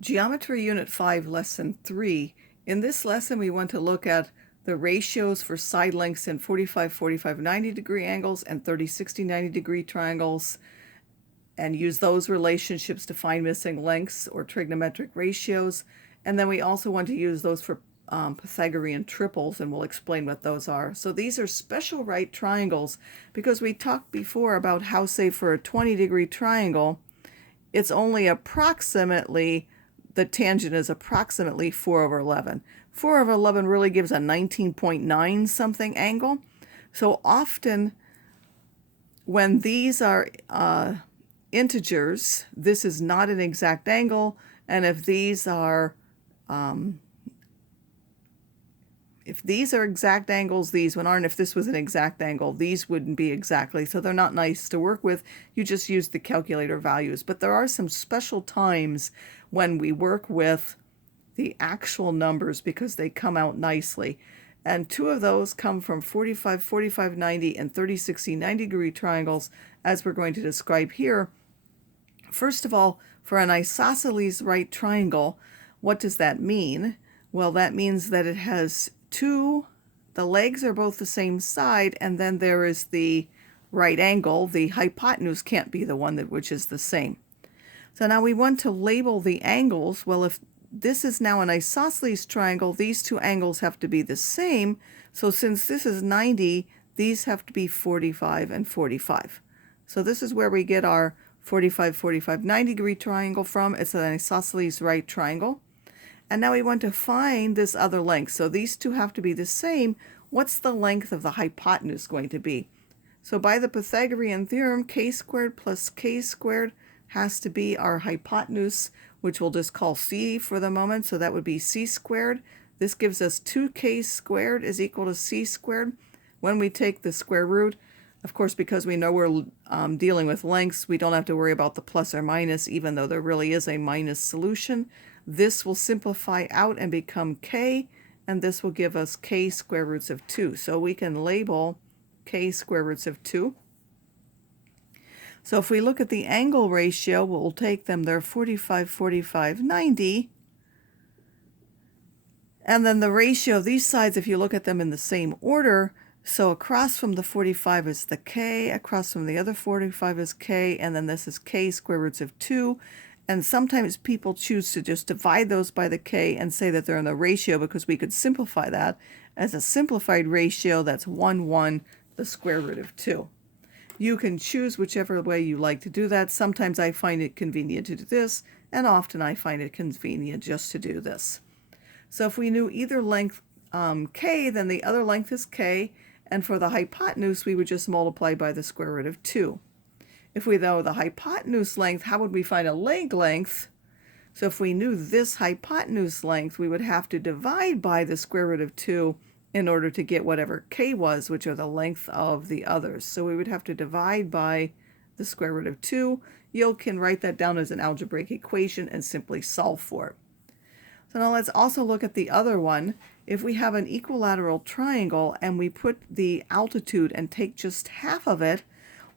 Geometry Unit 5, Lesson 3. In this lesson, we want to look at the ratios for side lengths in 45, 45, 90 degree angles and 30, 60, 90 degree triangles, and use those relationships to find missing lengths or trigonometric ratios. And then we also want to use those for Pythagorean triples, and we'll explain what those are. So these are special right triangles because we talked before about how, say, for a 20 degree triangle, it's only approximately, the tangent is approximately 4 over 11. 4 over 11 really gives a 19.9 something angle. So often when these are integers, this is not an exact angle, and if these are exact angles, these one aren't. If this was an exact angle, these wouldn't be exactly, so they're not nice to work with. You just use the calculator values. But there are some special times when we work with the actual numbers because they come out nicely. And two of those come from 45, 45, 90, and 30, 60, 90 degree triangles, as we're going to describe here. First of all, for an isosceles right triangle, what does that mean? Well, that means that it has the legs are both the same side, and then there is the right angle. The hypotenuse can't be the one which is the same. So now we want to label the angles. Well, if this is now an isosceles triangle, these two angles have to be the same. So since this is 90, these have to be 45 and 45. So this is where we get our 45, 45, 90 degree triangle from. It's an isosceles right triangle. And now we want to find this other length. So these two have to be the same. What's the length of the hypotenuse going to be? So by the Pythagorean theorem, k squared plus k squared has to be our hypotenuse, which we'll just call c for the moment. So that would be c squared. This gives us 2k squared is equal to c squared. When we take the square root, of course, because we know we're dealing with lengths, we don't have to worry about the plus or minus, even though there really is a minus solution. This will simplify out and become k, and this will give us k square roots of 2. So we can label k square roots of 2. So if we look at the angle ratio, we'll take them, they're 45, 45, 90. And then the ratio of these sides, if you look at them in the same order, so across from the 45 is the k, across from the other 45 is k, and then this is k square roots of 2. And sometimes people choose to just divide those by the k and say that they're in the ratio, because we could simplify that as a simplified ratio. That's 1, 1, the square root of 2. You can choose whichever way you like to do that. Sometimes I find it convenient to do this, and often I find it convenient just to do this. So if we knew either length k, then the other length is k, and for the hypotenuse, we would just multiply by the square root of 2. If we know the hypotenuse length, how would we find a leg length? So if we knew this hypotenuse length, we would have to divide by the square root of 2 in order to get whatever k was, which are the length of the others. So we would have to divide by the square root of 2. You can write that down as an algebraic equation and simply solve for it. So now let's also look at the other one. If we have an equilateral triangle and we put the altitude and take just half of it,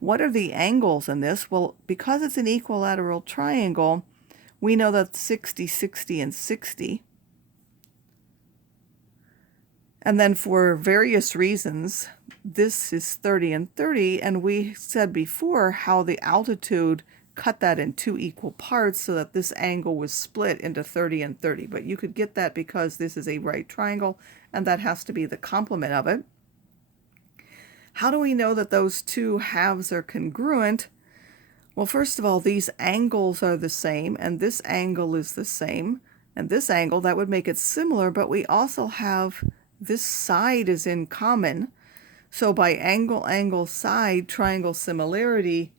what are the angles in this? Well, because it's an equilateral triangle, we know that 60, 60, and 60. And then for various reasons, this is 30 and 30, and we said before how the altitude cut that in two equal parts so that this angle was split into 30 and 30. But you could get that because this is a right triangle, and that has to be the complement of it. How do we know that those two halves are congruent? Well, first of all, these angles are the same, and this angle is the same, and this angle, that would make it similar, but we also have this side is in common. So by angle, angle, side, triangle similarity,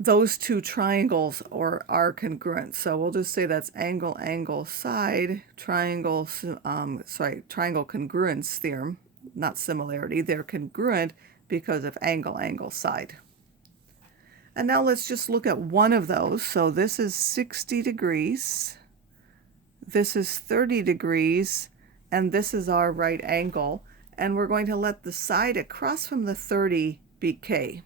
those two triangles are congruent. So we'll just say that's angle, angle, side, triangle congruence theorem. Not similarity, they're congruent because of angle, angle, side. And now let's just look at one of those. So this is 60 degrees, this is 30 degrees, and this is our right angle. And we're going to let the side across from the 30 be k.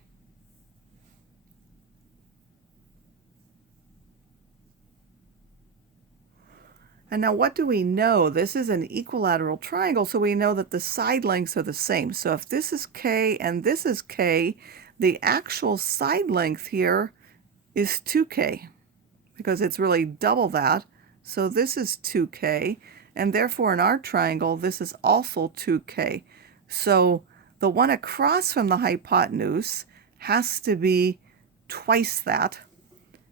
And now what do we know? This is an equilateral triangle, so we know that the side lengths are the same. So if this is K and this is K, the actual side length here is 2K, because it's really double that. So this is 2K, and therefore in our triangle, this is also 2K. So the one across from the hypotenuse has to be twice that.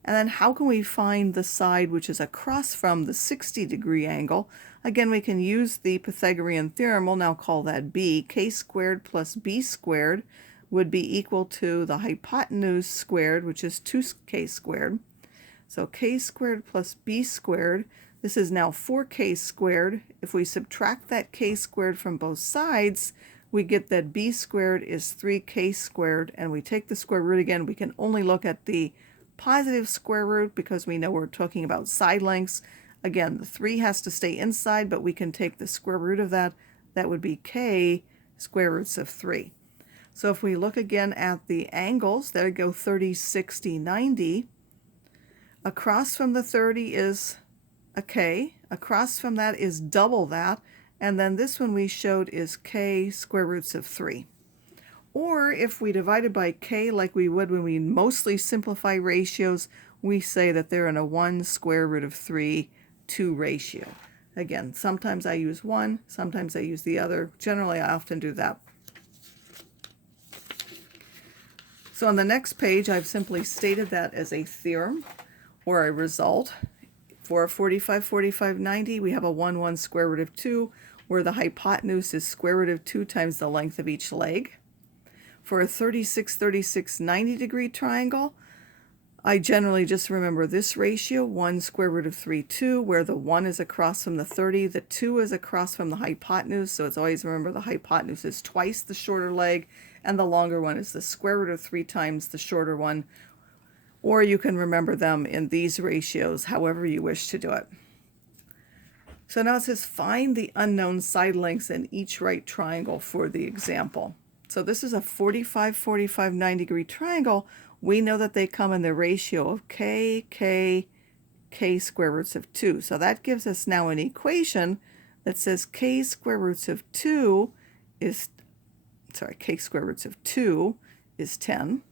And then how can we find the side which is across from the 60-degree angle? Again, we can use the Pythagorean theorem. We'll now call that b. K squared plus b squared would be equal to the hypotenuse squared, which is 2k squared. So k squared plus b squared, this is now 4k squared. If we subtract that k squared from both sides, we get that b squared is 3k squared, and we take the square root again. We can only look at the positive square root because we know we're talking about side lengths. Again, the 3 has to stay inside, but we can take the square root of that. That would be k square roots of 3. So if we look again at the angles, there go 30, 60, 90. Across from the 30 is a k. Across from that is double that. And then this one we showed is k square roots of 3. Or if we divided by k like we would when we mostly simplify ratios, we say that they're in a 1 square root of 3, 2 ratio. Again, sometimes I use one, sometimes I use the other. Generally, I often do that. So on the next page, I've simply stated that as a theorem or a result. For a 45, 45, 90, we have a 1, 1 square root of 2, where the hypotenuse is square root of 2 times the length of each leg. For a 36, 36, 90-degree triangle, I generally just remember this ratio, 1 square root of 3, 2, where the 1 is across from the 30, the 2 is across from the hypotenuse, so it's always remember the hypotenuse is twice the shorter leg, and the longer one is the square root of 3 times the shorter one. Or you can remember them in these ratios, however you wish to do it. So now it says find the unknown side lengths in each right triangle for the example. So this is a 45, 45, 90-degree triangle. We know that they come in the ratio of k, k, k square roots of 2. So that gives us now an equation that says k square roots of 2 is, k square roots of 2 is 10.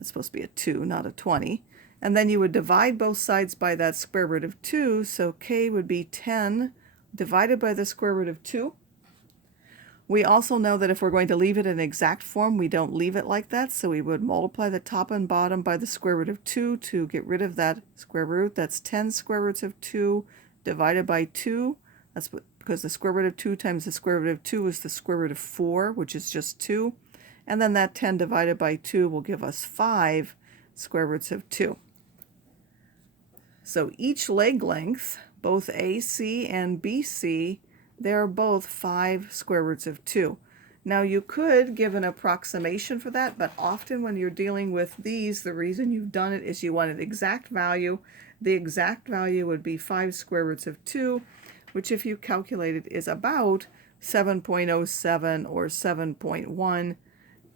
It's supposed to be a 2, not a 20. And then you would divide both sides by that square root of 2. So k would be 10 divided by the square root of 2. We also know that if we're going to leave it in exact form, we don't leave it like that. So we would multiply the top and bottom by the square root of 2 to get rid of that square root. That's 10 square roots of 2 divided by 2. That's because the square root of 2 times the square root of 2 is the square root of 4, which is just 2. And then that 10 divided by 2 will give us 5 square roots of 2. So each leg length, both AC and BC, they're both 5 square roots of 2. Now you could give an approximation for that, but often when you're dealing with these, the reason you've done it is you want an exact value. The exact value would be 5 square roots of 2, which if you calculate it is about 7.07 or 7.1,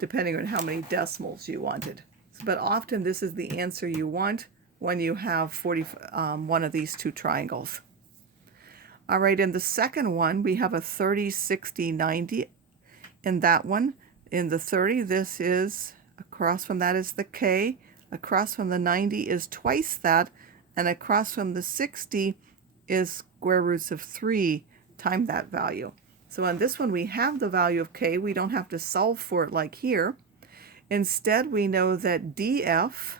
depending on how many decimals you wanted. But often this is the answer you want when you have one of these two triangles. All right, in the second one, we have a 30, 60, 90. In that one, in the 30, this is, across from that is the K, across from the 90 is twice that, and across from the 60 is square roots of 3 times that value. So on this one, we have the value of K. We don't have to solve for it like here. Instead, we know that DF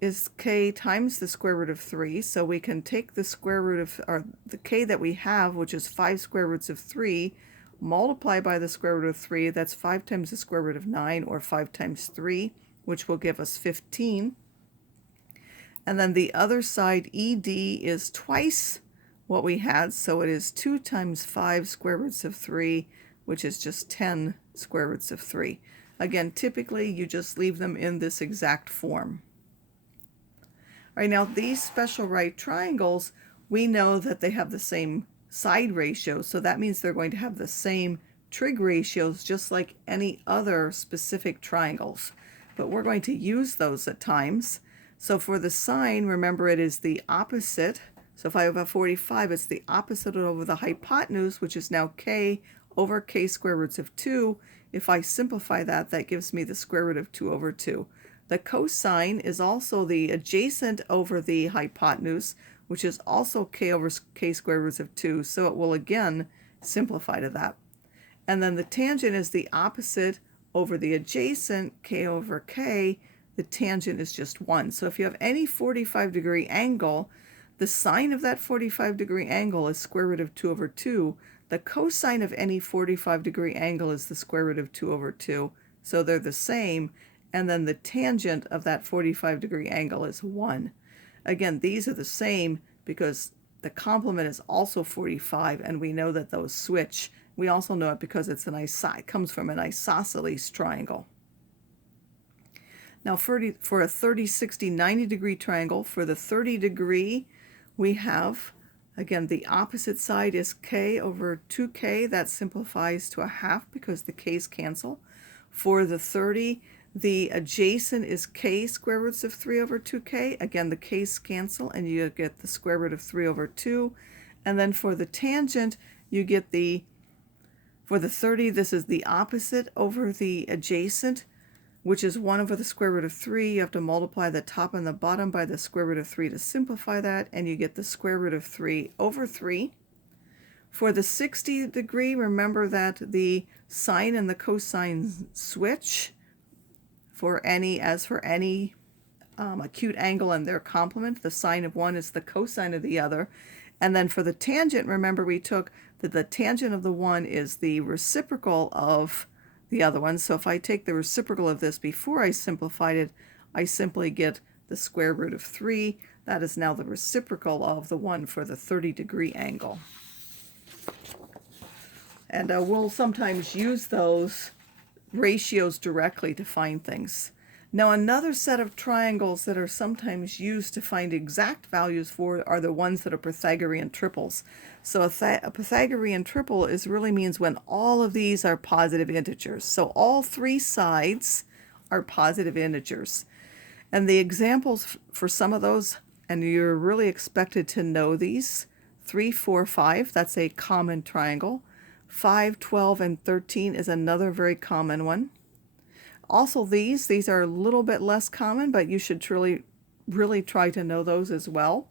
is K times the square root of 3. So we can take the square root of, or the K that we have, which is 5 square roots of 3, multiply by the square root of 3. That's 5 times the square root of 9, or 5 times 3, which will give us 15. And then the other side, ED, is twice what we had. So it is 2 times 5 square roots of 3, which is just 10 square roots of 3. Again, typically you just leave them in this exact form. All right, now these special right triangles, we know that they have the same side ratio, so that means they're going to have the same trig ratios just like any other specific triangles. But we're going to use those at times. So for the sine, remember it is the opposite. So if I have a 45, it's the opposite over the hypotenuse, which is now k over k square roots of 2. If I simplify that, that gives me the square root of 2 over 2. The cosine is also the adjacent over the hypotenuse, which is also k over k square roots of 2, so it will again simplify to that. And then the tangent is the opposite over the adjacent, k over k. The tangent is just 1. So if you have any 45-degree angle, the sine of that 45-degree angle is square root of 2 over 2. The cosine of any 45-degree angle is the square root of 2 over 2. So they're the same. And then the tangent of that 45-degree angle is 1. Again, these are the same because the complement is also 45, and we know that those switch. We also know it because it comes from an isosceles triangle. Now for a 30, 60, 90-degree triangle, for the 30-degree, we have, again, the opposite side is k over 2k. That simplifies to a half because the k's cancel. For the 30, the adjacent is k square roots of 3 over 2k. Again, the k's cancel, and you get the square root of 3 over 2. And then for the tangent, you get for the 30, this is the opposite over the adjacent, which is 1 over the square root of 3. You have to multiply the top and the bottom by the square root of 3 to simplify that, and you get the square root of 3 over 3. For the 60-degree, remember that the sine and the cosine switch for any acute angle and their complement. The sine of one is the cosine of the other. And then for the tangent, remember we took that the tangent of the one is the reciprocal of the other one. So if I take the reciprocal of this before I simplified it, I simply get the square root of 3. That is now the reciprocal of the one for the 30-degree angle. And we'll sometimes use those ratios directly to find things. Now another set of triangles that are sometimes used to find exact values for are the ones that are Pythagorean triples. So a Pythagorean triple really means when all of these are positive integers. So all three sides are positive integers. And the examples for some of those, and you're really expected to know these, 3, 4, 5, that's a common triangle. 5, 12, and 13 is another very common one. Also these are a little bit less common, but you should really try to know those as well.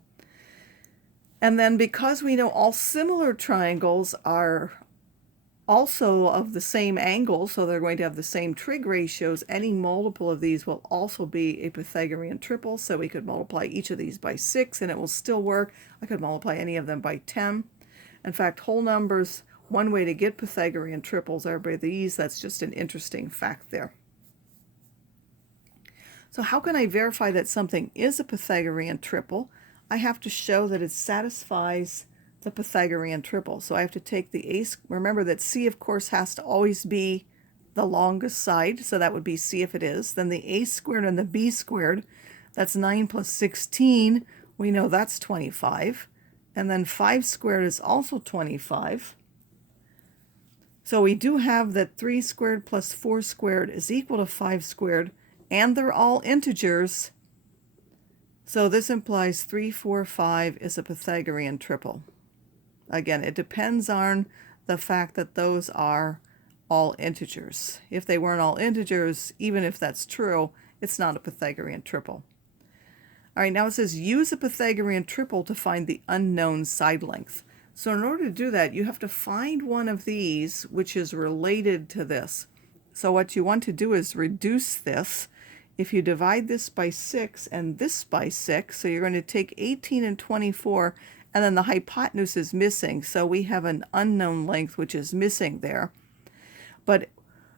And then because we know all similar triangles are also of the same angle, so they're going to have the same trig ratios, any multiple of these will also be a Pythagorean triple. So we could multiply each of these by 6 and it will still work. I could multiply any of them by 10. In fact, whole numbers, one way to get Pythagorean triples are by these. That's just an interesting fact there. So how can I verify that something is a Pythagorean triple? I have to show that it satisfies the Pythagorean triple. So I have to take the a, remember that c of course has to always be the longest side, so that would be c if it is. Then the a squared and the b squared, that's 9 plus 16, we know that's 25. And then 5 squared is also 25. So we do have that 3 squared plus 4 squared is equal to 5 squared, and they're all integers. So this implies 3, 4, 5 is a Pythagorean triple. Again, it depends on the fact that those are all integers. If they weren't all integers, even if that's true, it's not a Pythagorean triple. All right, now it says use a Pythagorean triple to find the unknown side length. So in order to do that, you have to find one of these which is related to this. So what you want to do is reduce this. If you divide this by 6 and this by 6, so you're going to take 18 and 24, and then the hypotenuse is missing. So we have an unknown length which is missing there. But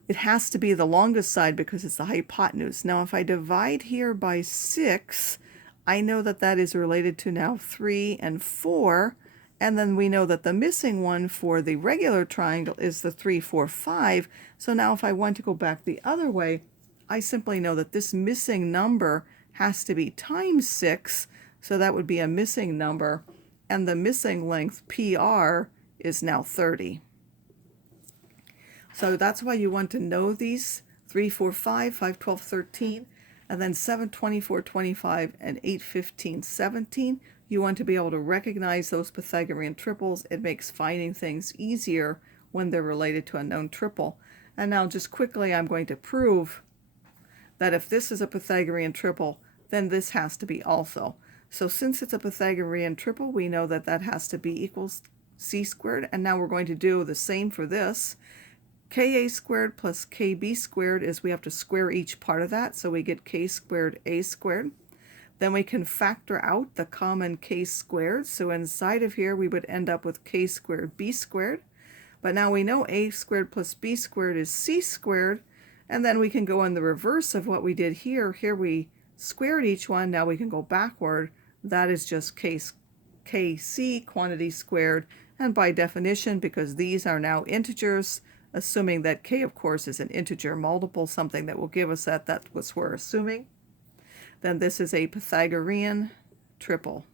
it has to be the longest side because it's the hypotenuse. Now if I divide here by 6, I know that that is related to now 3 and 4. And then we know that the missing one for the regular triangle is the 3, 4, 5. So now if I want to go back the other way, I simply know that this missing number has to be times 6. So that would be a missing number. And the missing length, PR, is now 30. So that's why you want to know these 3, 4, 5, 5, 12, 13. And then 7, 24, 25, and 8, 15, 17. You want to be able to recognize those Pythagorean triples. It makes finding things easier when they're related to a known triple. And now just quickly, I'm going to prove that if this is a Pythagorean triple, then this has to be also. So since it's a Pythagorean triple, we know that that has to be equals c squared. And now we're going to do the same for this. Ka squared plus kb squared is we have to square each part of that, so we get k squared a squared. Then we can factor out the common k squared, so inside of here we would end up with k squared b squared. But now we know a squared plus b squared is c squared, and then we can go in the reverse of what we did here. Here we squared each one, now we can go backward. That is just kc quantity squared, and by definition, because these are now integers, assuming that k, of course, is an integer multiple, something that will give us that, that's what we're assuming, then this is a Pythagorean triple.